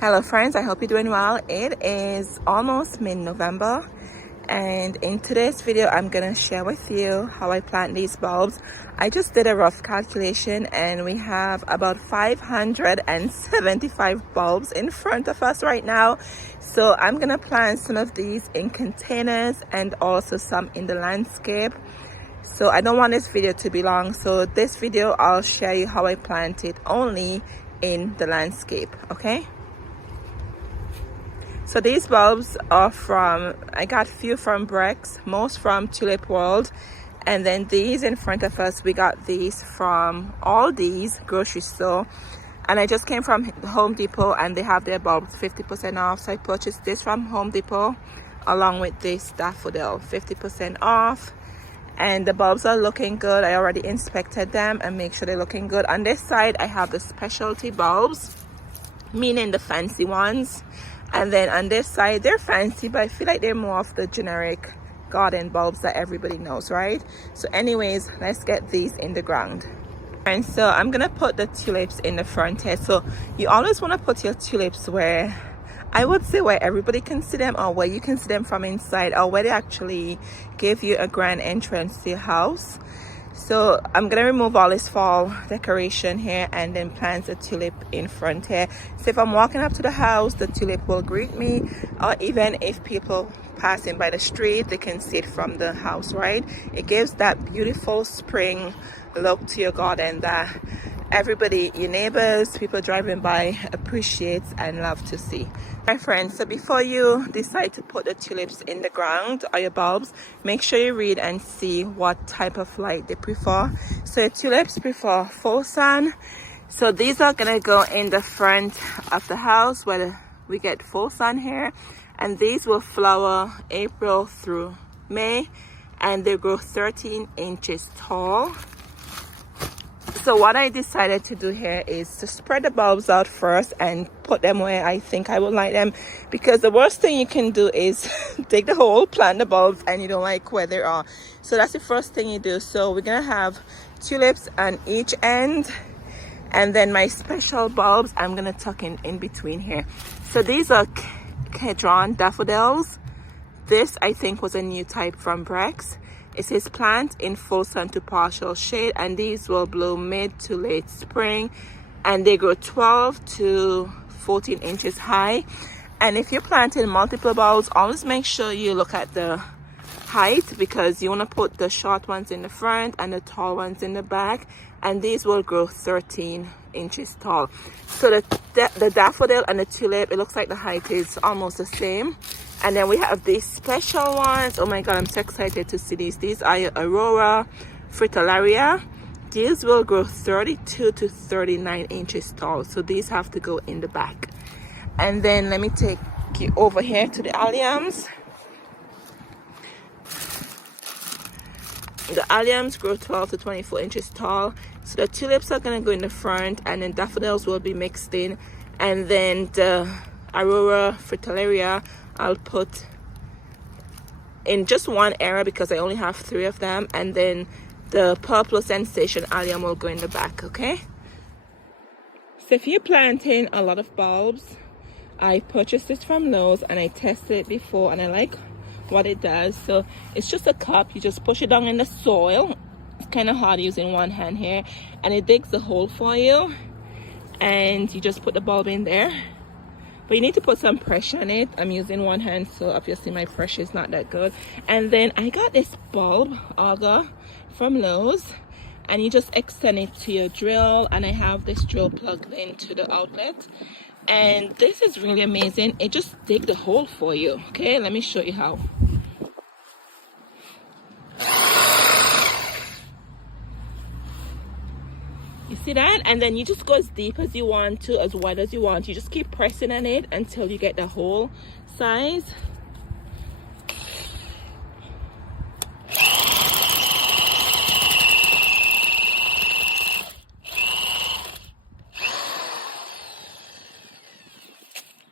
Hello friends, I hope you're doing well. It is almost mid-November, and in today's video I'm gonna share with you how I plant these bulbs. I just did a rough calculation and we have about 575 bulbs in front of us right now. So I'm gonna plant some of these in containers and also some in the landscape. So I don't want this video to be long, so this video I'll share you how I plant it only in the landscape, okay? So these bulbs are from, I got few from Brex, most from Tulip World, and then these in front of us, we got these from Aldi's grocery store. And I just came from Home Depot and they have their bulbs 50% off. So I purchased this from Home Depot along with this daffodil, 50% off. And the bulbs are looking good. I already inspected them and make sure they're looking good. On this side, I have the specialty bulbs, meaning the fancy ones. And then on this side, they're fancy, but I feel like they're more of the generic garden bulbs that everybody knows, right? So anyways, let's get these in the ground. And so I'm gonna put the tulips in the front here. So you always want to put your tulips where, I would say, where everybody can see them, or where you can see them from inside, or where they actually give you a grand entrance to your house. So I'm gonna remove all this fall decoration here and then plant a tulip in front here. So if I'm walking up to the house, the tulip will greet me, or even if people passing by the street, they can see it from the house, right? It gives that beautiful spring look to your garden that everybody, your neighbors, people driving by, appreciates and love to see. My friends, so before you decide to put the tulips in the ground or your bulbs, make sure you read and see what type of light they prefer. So your tulips prefer full sun, so these are gonna go in the front of the house where we get full sun here, and these will flower April through May, and they grow 13 inches tall. So what I decided to do here is to spread the bulbs out first and put them where I think I would like them, because the worst thing you can do is dig the hole, plant the bulbs, and you don't like where they are. So that's the first thing you do. So we're gonna have tulips on each end, and then my special bulbs I'm gonna tuck in between here. So these are Kedron daffodils. This I think was a new type from Brex. It says plant in full sun to partial shade, and these will bloom mid to late spring, and they grow 12 to 14 inches high. And if you're planting multiple bulbs, always make sure you look at the height, because you want to put the short ones in the front and the tall ones in the back, and these will grow 13 inches tall. So the daffodil and the tulip, it looks like the height is almost the same. And then we have these special ones. Oh my god, I'm so excited to see these. These are your Aurora Fritillaria. These will grow 32 to 39 inches tall. So these have to go in the back. And then let me take you over here to the Alliums. The Alliums grow 12 to 24 inches tall. So the tulips are going to go in the front, and then daffodils will be mixed in. And then the Aurora Fritillaria I'll put in just one area because I only have 3 of them, and then the Purple Sensation Allium will go in the back, okay? So if you're planting a lot of bulbs, I purchased this from Lowe's and I tested it before and I like what it does. So it's just a cup, you just push it down in the soil. It's kind of hard using one hand here, and it digs the hole for you, and you just put the bulb in there. But you need to put some pressure on it. I'm using one hand, so obviously my pressure is not that good. And then I got this bulb auger from Lowe's, and you just extend it to your drill, and I have this drill plugged into the outlet. And this is really amazing. It just digs the hole for you. Okay, let me show you how. You see that? And then you just go as deep as you want to, as wide as you want. You just keep pressing on it until you get the hole size.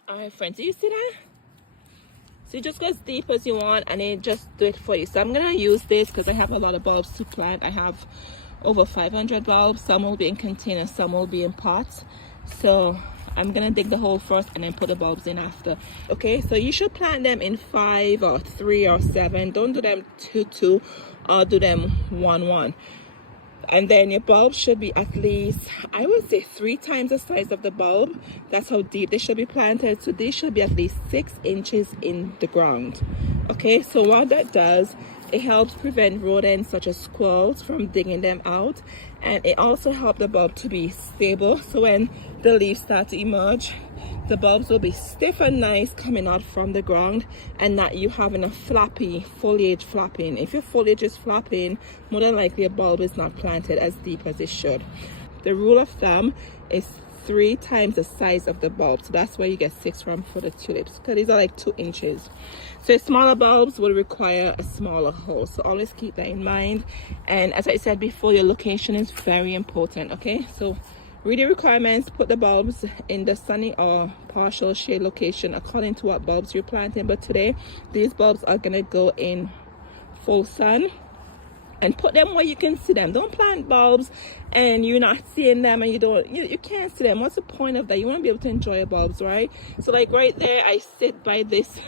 Alright friends, do you see that? So you just go as deep as you want, and it just do it for you. So I'm gonna use this because I have a lot of bulbs to plant. I have over 500 bulbs. Some will be in containers, some will be in pots. So I'm gonna dig the hole first and then put the bulbs in after. Okay, so you should plant them in 5 or 3 or 7. Don't do them 2 or do them 1. And then your bulb should be at least, I would say, 3 times the size of the bulb. That's how deep they should be planted. So they should be at least 6 inches in the ground. Okay, so what that does, it helps prevent rodents such as squirrels from digging them out. And it also helps the bulb to be stable. So when the leaves start to emerge, the bulbs will be stiff and nice coming out from the ground, and not you having a flappy foliage flapping. If your foliage is flapping, more than likely a bulb is not planted as deep as it should. The rule of thumb is 3 times the size of the bulb. So that's where you get 6 from for the tulips, because these are like 2 inches. So smaller bulbs will require a smaller hole. So always keep that in mind. And as I said before, your location is very important. Okay, so read the requirements, put the bulbs in the sunny or partial shade location according to what bulbs you're planting. But today, these bulbs are gonna go in full sun, and put them where you can see them. Don't plant bulbs and you're not seeing them and you can't see them. What's the point of that? You want to be able to enjoy your bulbs, right? So like right there, I sit by this,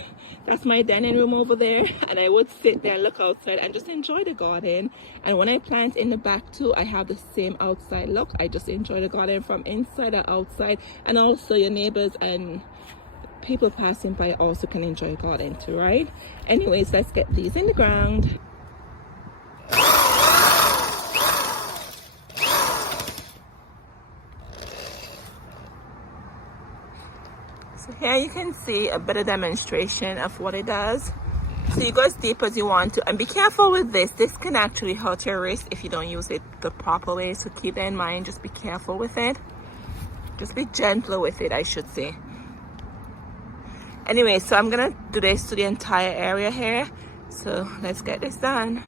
that's my dining room over there, and I would sit there and look outside and just enjoy the garden. And when I plant in the back too, I have the same outside look. I just enjoy the garden from inside or outside. And also your neighbors and people passing by also can enjoy your garden too, right? Anyways, let's get these in the ground. So here you can see a better demonstration of what it does. So you go as deep as you want to, and be careful with this. This can actually hurt your wrist if you don't use it the proper way. So keep that in mind. Just be careful with it. Just be gentler with it, I should say. Anyway, so I'm gonna do this to the entire area here. So let's get this done.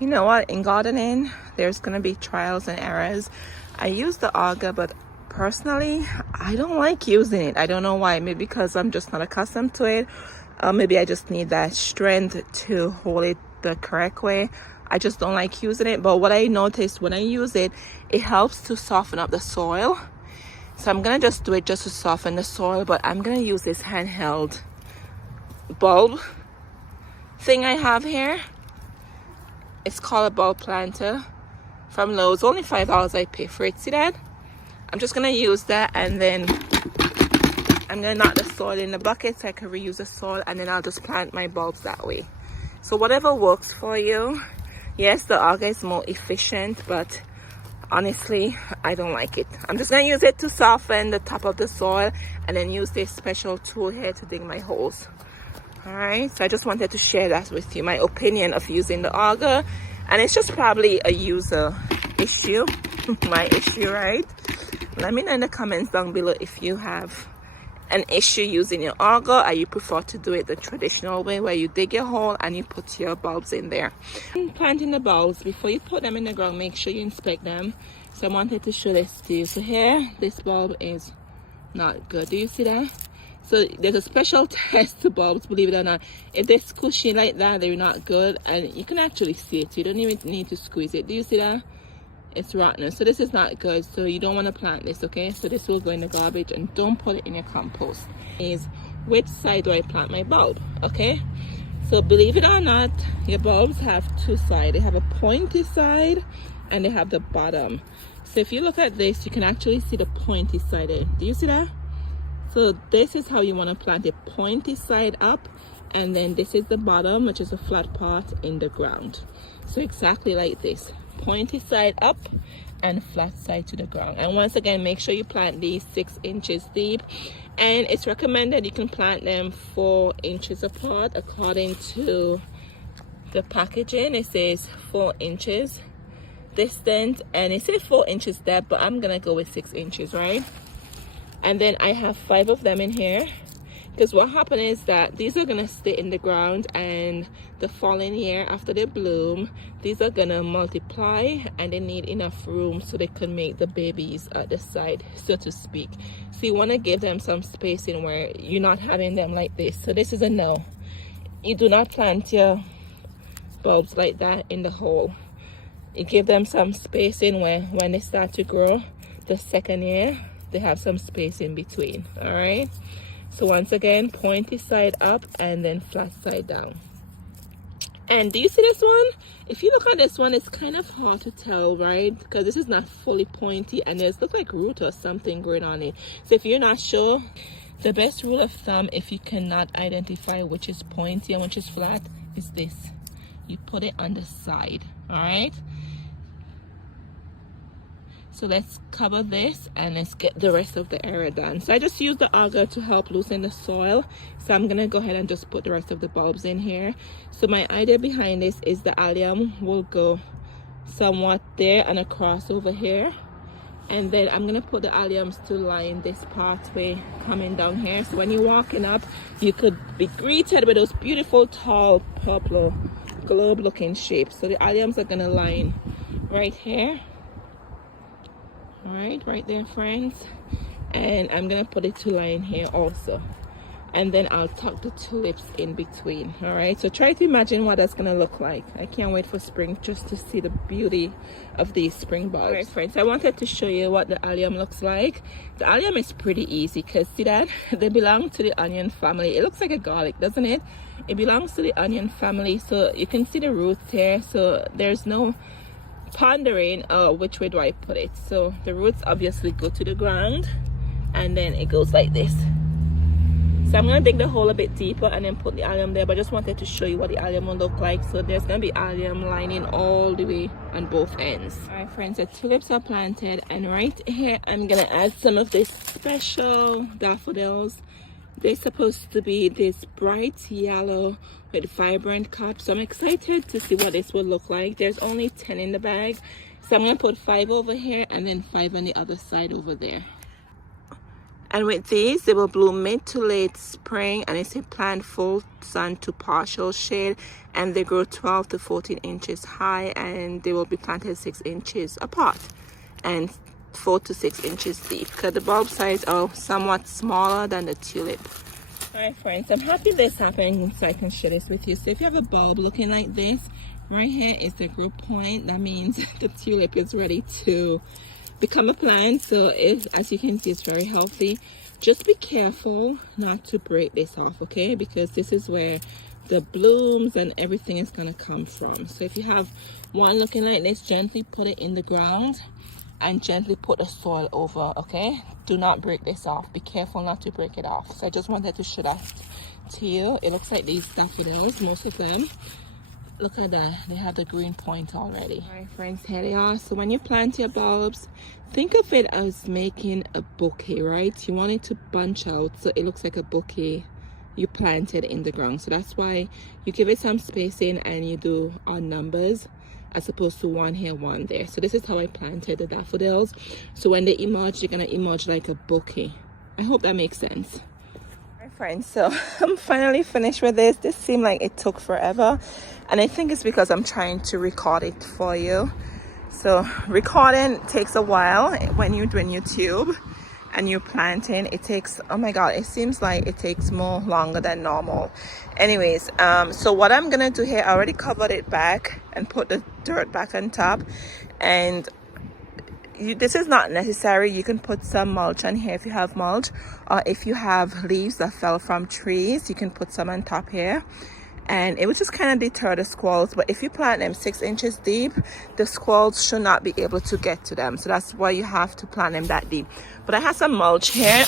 You know what, in gardening, there's gonna be trials and errors. I use the auger, but personally, I don't like using it. I don't know why. Maybe because I'm just not accustomed to it. Maybe I just need that strength to hold it the correct way. I just don't like using it. But what I noticed when I use it, it helps to soften up the soil. So I'm gonna just do it just to soften the soil. But I'm gonna use this handheld bulb thing I have here. It's called a bulb planter from Lowe's. Only $5 I pay for it. See that? I'm just gonna use that, and then I'm gonna knock the soil in the bucket so I can reuse the soil, and then I'll just plant my bulbs that way. So whatever works for you. Yes, the auger is more efficient, but honestly, I don't like it. I'm just gonna use it to soften the top of the soil, and then use this special tool here to dig my holes. All right, so I just wanted to share that with you, my opinion of using the auger. And it's just probably a user issue, my issue, right? Let me know in the comments down below if you have an issue using your auger, or you prefer to do it the traditional way where you dig your hole and you put your bulbs in there. Planting the bulbs, before you put them in the ground, make sure you inspect them. So I wanted to show this to you. So here, this bulb is not good. Do you see that? So there's a special test to bulbs, believe it or not. If they're squishy like that, they're not good, and you can actually see it. You don't even need to squeeze it. Do you see that? It's rotten. So this is not good. So you don't want to plant this, okay? So this will go in the garbage, and don't put it in your compost. Is which side do I plant my bulb? Okay. So believe it or not, your bulbs have 2 sides. They have a pointy side and they have the bottom. So if you look at this, you can actually see the pointy side there. Do you see that? So this is how you want to plant it, pointy side up, and then this is the bottom, which is a flat part in the ground. So exactly like this, pointy side up and flat side to the ground. And once again, make sure you plant these 6 inches deep, and it's recommended you can plant them 4 inches apart according to the packaging. It says 4 inches distance, and it says 4 inches depth, but I'm gonna go with 6 inches, right? And then I have 5 of them in here, because what happened is that these are gonna stay in the ground, and the following year after they bloom, these are gonna multiply, and they need enough room so they can make the babies at the side, so to speak. So you want to give them some spacing where you're not having them like this. So this is a no. You do not plant your bulbs like that in the hole. You give them some spacing where when they start to grow the second year, they have some space in between. All right, so once again, pointy side up and then flat side down. And do you see this one? If you look at this one, it's kind of hard to tell, right? Because this is not fully pointy and there's look like root or something growing on it. So if you're not sure, the best rule of thumb, if you cannot identify which is pointy and which is flat, is this. You put it on the side, all right? So let's cover this and let's get the rest of the area done. So I just used the auger to help loosen the soil. So I'm gonna go ahead and just put the rest of the bulbs in here. So my idea behind this is the allium will go somewhat there and across over here. And then I'm gonna put the alliums to line this pathway coming down here. So when you're walking up, you could be greeted with those beautiful, tall, purple, globe-looking shapes. So the alliums are gonna line right here. All right there, friends. And I'm gonna put it to line here also. And then I'll tuck the tulips in between. All right, so try to imagine what that's gonna look like. I can't wait for spring just to see the beauty of these spring bulbs. All right, friends, I wanted to show you what the allium looks like. The allium is pretty easy because see that? They belong to the onion family. It looks like a garlic, doesn't it? It belongs to the onion family. So you can see the roots here. So there's no pondering which way do I put it. So the roots obviously go to the ground and then it goes like this. So I'm gonna dig the hole a bit deeper and then put the allium there, but I just wanted to show you what the allium will look like. So there's gonna be allium lining all the way on both ends. All right, friends, the tulips are planted, and right here I'm gonna add some of this special daffodils. They're supposed to be this bright yellow with vibrant cups. So I'm excited to see what this will look like. There's only 10 in the bag, so I'm gonna put 5 over here and then 5 on the other side over there. And with these, they will bloom mid to late spring, and it's a plant full sun to partial shade, and they grow 12 to 14 inches high, and they will be planted 6 inches apart and 4 to 6 inches deep, because the bulb size are somewhat smaller than the tulip. All right, friends, I'm happy this happened so I can share this with you. So if you have a bulb looking like this, right here is the growth point. That means the tulip is ready to become a plant. So as you can see, it's very healthy. Just be careful not to break this off, okay? Because this is where the blooms and everything is going to come from. So if you have one looking like this, gently put it in the ground and gently put the soil over, okay? Do not break this off. Be careful not to break it off. So I just wanted to show that to you. It looks like these daffodils, most of them. Look at that, they have the green point already. All right, friends, here they are. So when you plant your bulbs, think of it as making a bouquet, right? You want it to bunch out so it looks like a bouquet you planted in the ground. So that's why you give it some spacing and you do odd numbers as opposed to one here, one there. So this is how I planted the daffodils. So when they emerge, they're gonna emerge like a bouquet. I hope that makes sense. Friends, so I'm finally finished with this. This seemed like it took forever, and I think it's because I'm trying to record it for you. So recording takes a while when you're doing YouTube and you're planting. It takes, oh my god, it seems like it takes more longer than normal. Anyways, so what I'm gonna do here, I already covered it back and put the dirt back on top, and this is not necessary. You can put some mulch on here if you have mulch, or if you have leaves that fell from trees, you can put some on top here, and it would just kind of deter the squirrels. But if you plant them 6 inches deep, the squirrels should not be able to get to them. So that's why you have to plant them that deep. But I have some mulch here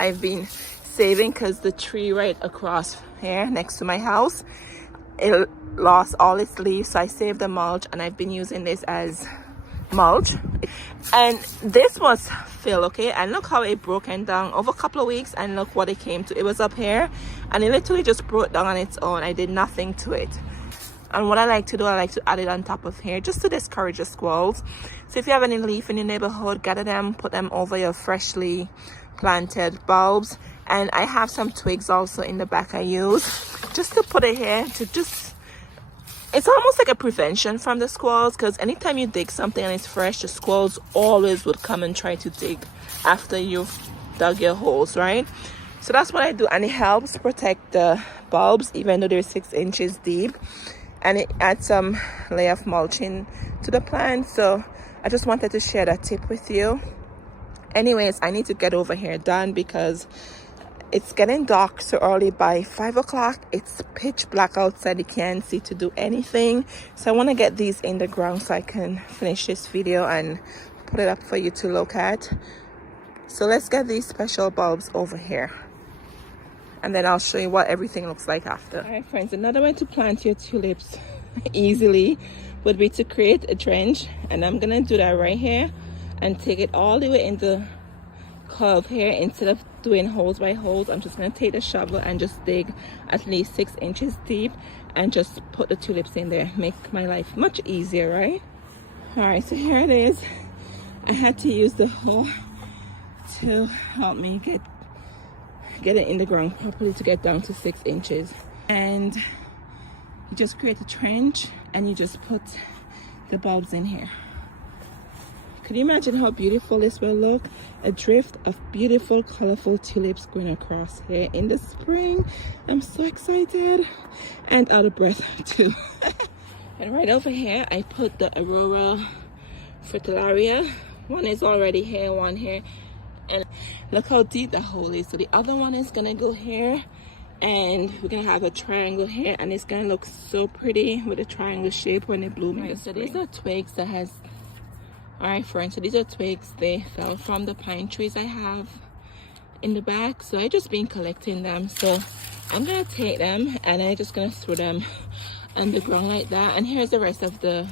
I've been saving because the tree right across here next to my house, it lost all its leaves, so I saved the mulch and I've been using this as mulch. And this was fill, okay, and look how it broken down over a couple of weeks, and look what it came to. It was up here and it literally just broke down on its own. I did nothing to it. And what I like to do, I like to add it on top of here just to discourage the squirrels. So if you have any leaf in your neighborhood, gather them, put them over your freshly planted bulbs. And I have some twigs also in the back I use just to put it here to just, it's almost like a prevention from the squirrels, because anytime you dig something and it's fresh, the squirrels always would come and try to dig after you've dug your holes, right? So that's what I do, and it helps protect the bulbs even though they're 6 inches deep, and it adds some layer of mulching to the plant. So I just wanted to share that tip with you. Anyways, I need to get over here done because it's getting dark so early. By 5 o'clock it's pitch black outside. You can't see to do anything, so I want to get these in the ground so I can finish this video and put it up for you to look at. So let's get these special bulbs over here, and then I'll show you what everything looks like after. All right friends, another way to plant your tulips easily would be to create a trench, and I'm gonna do that right here and take it all the way in the curve here. Instead of doing holes by holes, I'm just going to take the shovel and just dig at least 6 inches deep and just put the tulips in there. Make my life much easier, right? All right, so here it is. I had to use the hoe to help me get it in the ground properly to get down to 6 inches. And you just create a trench and you just put the bulbs in here. Could you imagine how beautiful this will look? A drift of beautiful, colorful tulips going across here in the spring. I'm so excited and out of breath too. And right over here, I put the Aurora Fritillaria. One is already here, one here. And look how deep the hole is. So the other one is gonna go here, and we're gonna have a triangle here, and it's gonna look so pretty with a triangle shape when they bloom. Right, so these are twigs that has. All right friends, so these are twigs. They fell from the pine trees I have in the back, so I just been collecting them. So I'm gonna take them and I'm just gonna throw them on the ground like that. And here's the rest of the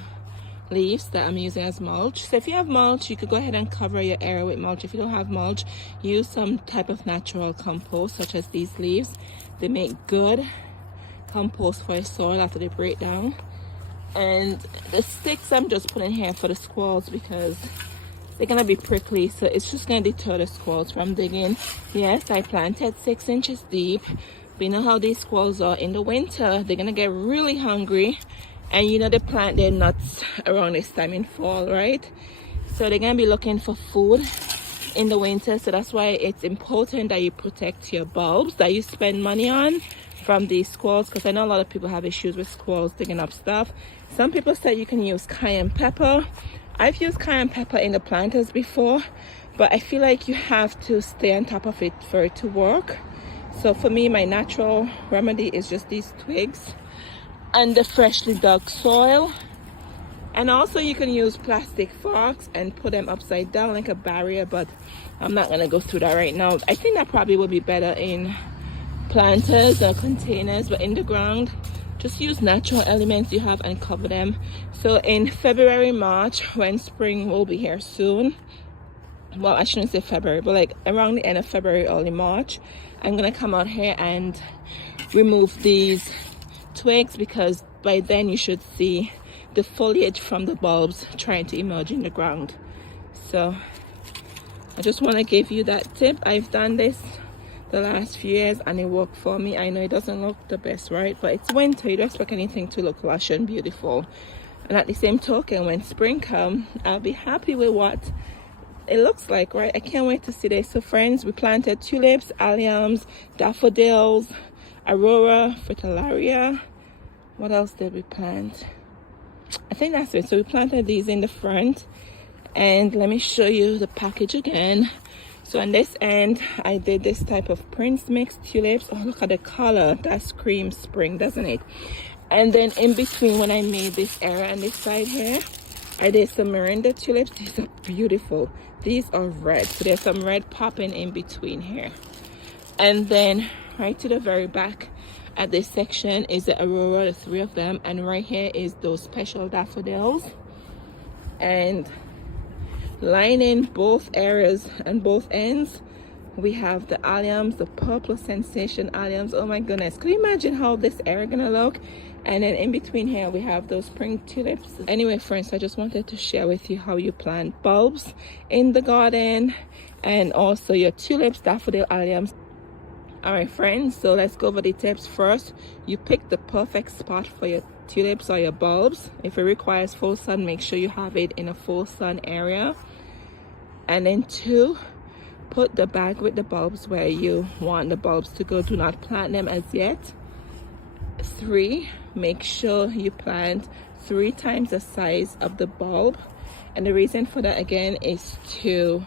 leaves that I'm using as mulch. So if you have mulch, you could go ahead and cover your area with mulch. If you don't have mulch, use some type of natural compost such as these leaves. They make good compost for your soil after they break down. And the sticks I'm just putting here for the squirrels because they're gonna be prickly, so it's just gonna deter the squirrels from digging. Yes, I planted 6 inches deep, but you know how these squirrels are in the winter. They're gonna get really hungry, and you know they plant their nuts around this time in fall, right? So they're gonna be looking for food in the winter. So that's why it's important that you protect your bulbs that you spend money on from these squirrels, because I know a lot of people have issues with squirrels digging up stuff. Some people say you can use cayenne pepper. I've used cayenne pepper in the planters before, but I feel like you have to stay on top of it for it to work. So for me, my natural remedy is just these twigs and the freshly dug soil. And also you can use plastic forks and put them upside down like a barrier, but I'm not gonna go through that right now. I think that probably would be better in planters or containers, but in the ground just use natural elements you have and cover them. So in February, March, when spring will be here soon, well, I shouldn't say February, but like around the end of February, early March, I'm gonna come out here and remove these twigs, because by then you should see the foliage from the bulbs trying to emerge in the ground. So I just want to give you that tip. I've done this the last few years and it worked for me. I know it doesn't look the best, right? But it's winter, you don't expect anything to look lush and beautiful. And at the same token, when spring comes, I'll be happy with what it looks like, right? I can't wait to see this. So friends, we planted tulips, alliums, daffodils, Aurora Fritillaria. What else did we plant? I think that's it. So we planted these in the front, and let me show you the package again. So on this end, I did this type of Prince mixed tulips. Oh, look at the color. That screams spring, doesn't it? And then in between, when I made this area on this side here, I did some Miranda tulips. These are beautiful. These are red. So there's some red popping in between here. And then right to the very back at this section is the Aurora, the 3 of them. And right here is those special daffodils. And lining both areas and both ends, we have the alliums, the purple sensation alliums. Oh my goodness, can you imagine how this area gonna look? And then in between here we have those spring tulips. Anyway friends, I just wanted to share with you how you plant bulbs in the garden, and also your tulips, daffodil, alliums. All right friends, so let's go over the tips. First, you pick the perfect spot for your tulips or your bulbs. If it requires full sun, make sure you have it in a full sun area. And then 2, put the bag with the bulbs where you want the bulbs to go. Do not plant them as yet. 3, make sure you plant 3 times the size of the bulb. And the reason for that again is to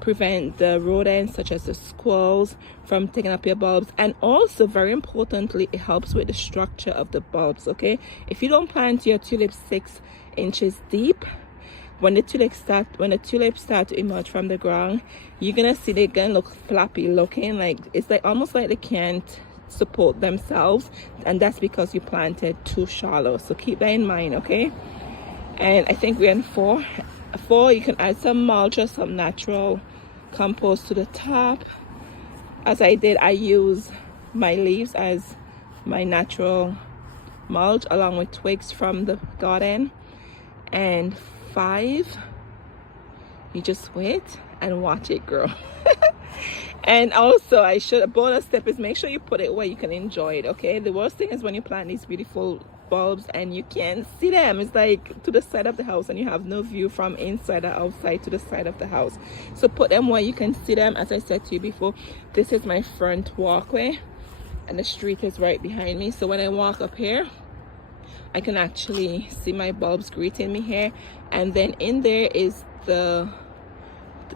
prevent the rodents such as the squirrels from taking up your bulbs. And also, very importantly, it helps with the structure of the bulbs. Okay, if you don't plant your tulips 6 inches deep, when the tulips start to emerge from the ground, you're gonna see they're gonna look floppy looking, like it's like almost like they can't support themselves, and that's because you planted too shallow. So keep that in mind. Okay, and I think we're in 4. You can add some mulch or some natural compost to the top. As I did, I use my leaves as my natural mulch along with twigs from the garden. And 5, you just wait and watch it grow. And also, a bonus step is make sure you put it where you can enjoy it. Okay, the worst thing is when you plant these beautiful bulbs and you can't see them. It's like to the side of the house and you have no view from inside or outside to the side of the house. So put them where you can see them. As I said to you before, this is my front walkway and the street is right behind me. So when I walk up here, I can actually see my bulbs greeting me here. And then in there is the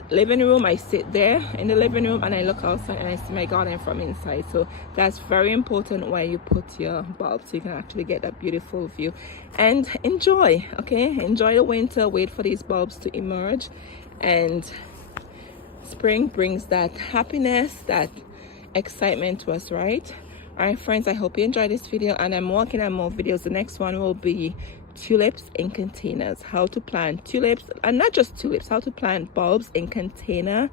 living room. I sit there in the living room and I look outside and I see my garden from inside. So that's very important where you put your bulbs, so you can actually get that beautiful view and enjoy. Okay, enjoy the winter, wait for these bulbs to emerge, and spring brings that happiness, that excitement to us, right? All right, friends, I hope you enjoyed this video, and I'm working on more videos. The next one will be tulips in containers, how to plant tulips, and not just tulips, how to plant bulbs in container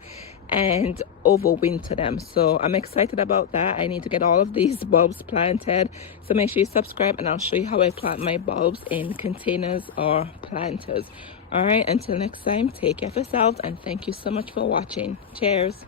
and overwinter them. So I'm excited about that. I need to get all of these bulbs planted, so make sure you subscribe and I'll show you how I plant my bulbs in containers or planters. All right, until next time, take care of yourselves and thank you so much for watching. Cheers.